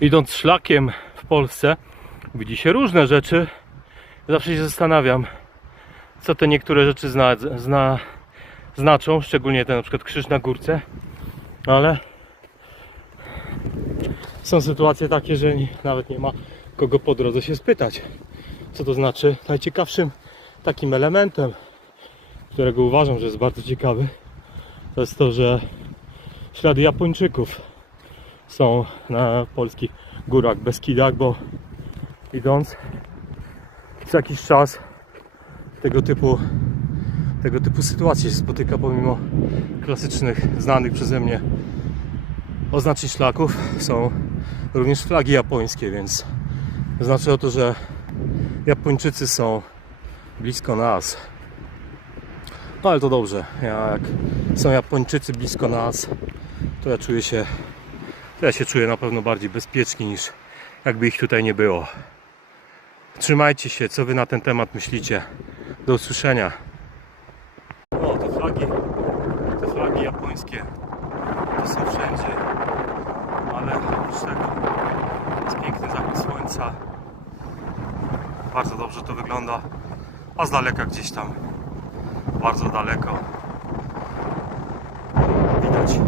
idąc szlakiem w Polsce, widzi się różne rzeczy. Zawsze się zastanawiam, co te niektóre rzeczy zna, zna, znaczą, szczególnie ten na przykład krzyż na górce, ale są sytuacje takie, że nie, nawet nie ma kogo po drodze się spytać, co to znaczy. Najciekawszym takim elementem, którego uważam, że jest bardzo ciekawy, to jest to, że ślady Japończyków są na polskich górach Beskidach, bo idąc co jakiś czas tego typu tego typu sytuacje się spotyka pomimo klasycznych, znanych przeze mnie oznaczeń szlaków są również flagi japońskie, więc znaczy to, że Japończycy są blisko nas. No ale to dobrze. Ja, jak są Japończycy blisko nas, to ja czuję się ja się czuję na pewno bardziej bezpiecznie niż jakby ich tutaj nie było. Trzymajcie się, co wy na ten temat myślicie. Do usłyszenia. O, te flagi, te flagi japońskie to są wszędzie, ale oprócz tego jest piękny zachód słońca. Bardzo dobrze to wygląda, a z daleka gdzieś tam, bardzo daleko widać